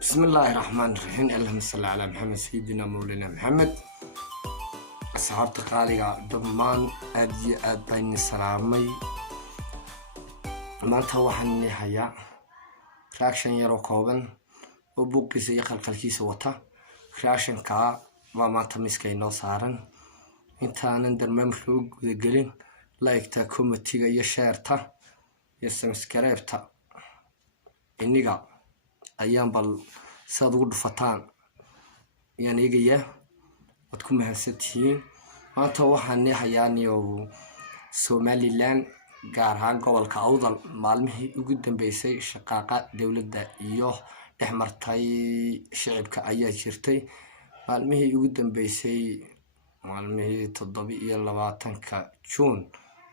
بسم الله الرحمن الرحيم. اللهم صل على محمد سيدنا مولانا محمد. أصحابتي قالية دمان أدي أدبين سلامي maanta waxaan hayaa reaction yar oo kooban oo buuqiisa iyo qalqalkiisa wata. reactionka waa maanta miskay noo saaran intaanan barnaamijka u guda gelin like-ta, comment-ga iyo share-ta iyo subscribe-ta iniga ayaan bal saad ugu dhufataan ayaan eegayaa waad ku mahadsantihiin. maanta waxaan hayaa niyo Somaliland gaar ahaan gobolka Awdal maalmihii ugu dambeysay shaqaaqa dawladda iyo dhexmartay shacabka ayaa jirtay. maalmihii ugu dambeysay maalmihii 27ka June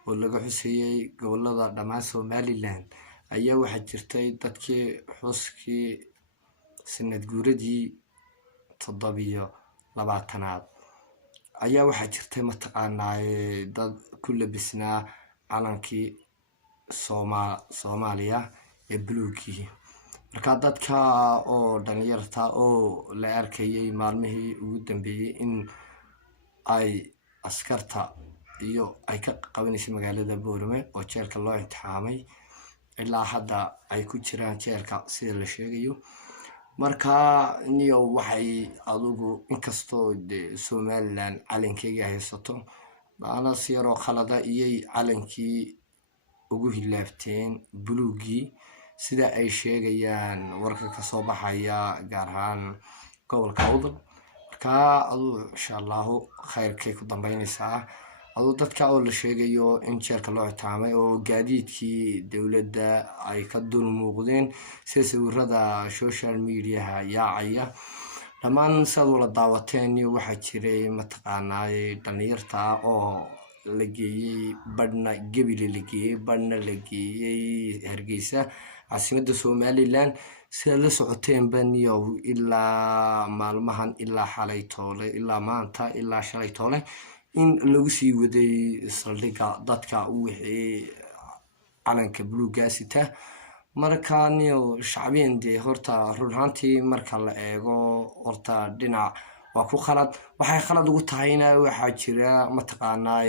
oo laga xusayay gobolada dhammaan Somaliland ayaa waxa jirtay dadkii xuskii sanad guuradii 27aad ayaa waxa jirtay mataqaanaa dad ku labisnaa calankii Soomaaliya ee buluugii. marka dadka oo dhalinyarta oo la arkayay maalmihii ugu dambeeyay in ay askarta iyo ay ka qabanayso magaalada Boorame oo jeelka loo intixaamay ilaa hadda ay ku jiraan jeelka sida la sheegayo. marka niyo waxay adugu inkastoo Somaliland calankeega haysato baana siyaro khalada iyay calankii ugu hilaafteen buluugii sida ay sheegayaan warka ka soo baxaya gaar ahaan gobolka Awdal. marka adu insha Allah khayrkay ku dambeynaysaa adu dadka oo la sheegayo in jeelka loo taamay oo gaadiidkii dawladda ay ka dul muuqdeen sida sawirada social media yaacaya dhammaan sad wala daawateen iyo waxa jiray mataqaanaa dhalinyarta oo la geeyay badhna Gabiley la geeyay badhna la geeyay Hargeysa caasimadda Somaliland sida la socoteen baniyo ilaa maalmahan ilaa xalay toole ilaa maanta ilaa shalay toole in lagu sii waday saldhigga dadka wixii calanka buluugga sita. marka niyo shacbiyeen horta runtii marka la eego horta dhinac waa ku khalad waxay khalad ugu tahayna waxa jira mataqaanaa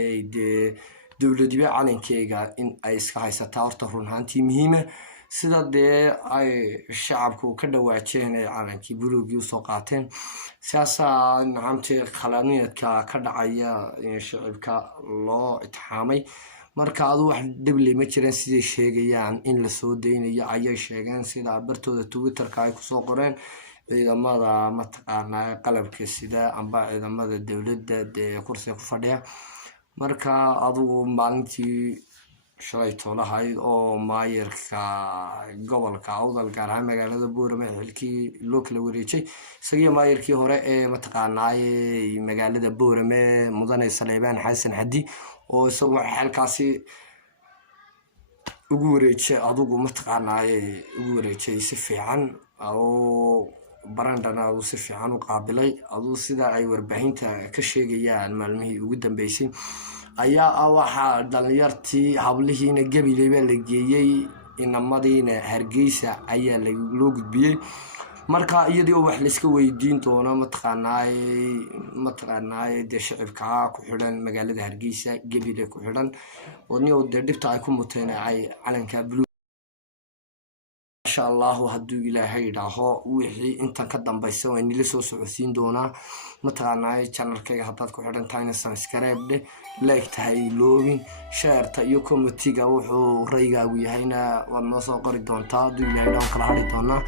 dawladda calankeega in ay iska haysataa horta runtii muhiim sida ay shacabku ka dhawaajeen ay calankii buluugii u soo qaateen siyaasa nidaamtii khalaniidka ka dhacaya in shacabka loo intixaamay. marka adu wax dhibley ma jiraan sidii sheegayaan in la soo deynayo ayay sheegeen sida bartooda Twitter-ka ay ku soo qoreen ciidamada mataqaanaa qalabka sida amba ciidamada dawladda kursiga ku fadhiya. marka adu maalintii shalay toolahay oo maayirka gobolka Awdal gaar ahaan magaalada Boorame xilkii loo kala wareejay isaga maayirkii hore ee mataqaanaa magaalada Boorame mudane Saleebaan Xasan Xaddi oo isagoo xalkaasi ugu wareejay adugu mataqaanaa ugu wareejay si fiican oo barandana uu si fiican u qaabilay adu sida ay warbaahinta ka sheegayaan maalmihii ugu dambeysay ayaa waxa dhalinyartii hablihiina Gabiley la geeyay inamadiina Hargeysa ayaa loo gudbiyay. marka iyadoo wax la iska weydiin doono mataqaanaa shacabka ku xidhan magaalada Hargeysa Gabiley ku xidhan oo niyo dhibta ay ku muteen ay calanka buluug insha Allah hadduu Ilaahay yiraaho wixii inta ka dambaysa waa in la soo socodsiin doonaa mataqaanaa channel-kayga haddaad ku xidhan tahay subscribe like tahay loobin share-ta iyo comment-ga wuxuu raygaagu yahayna waad noo soo qori doontaa hadduu Ilaahay kala hadhi doonaa.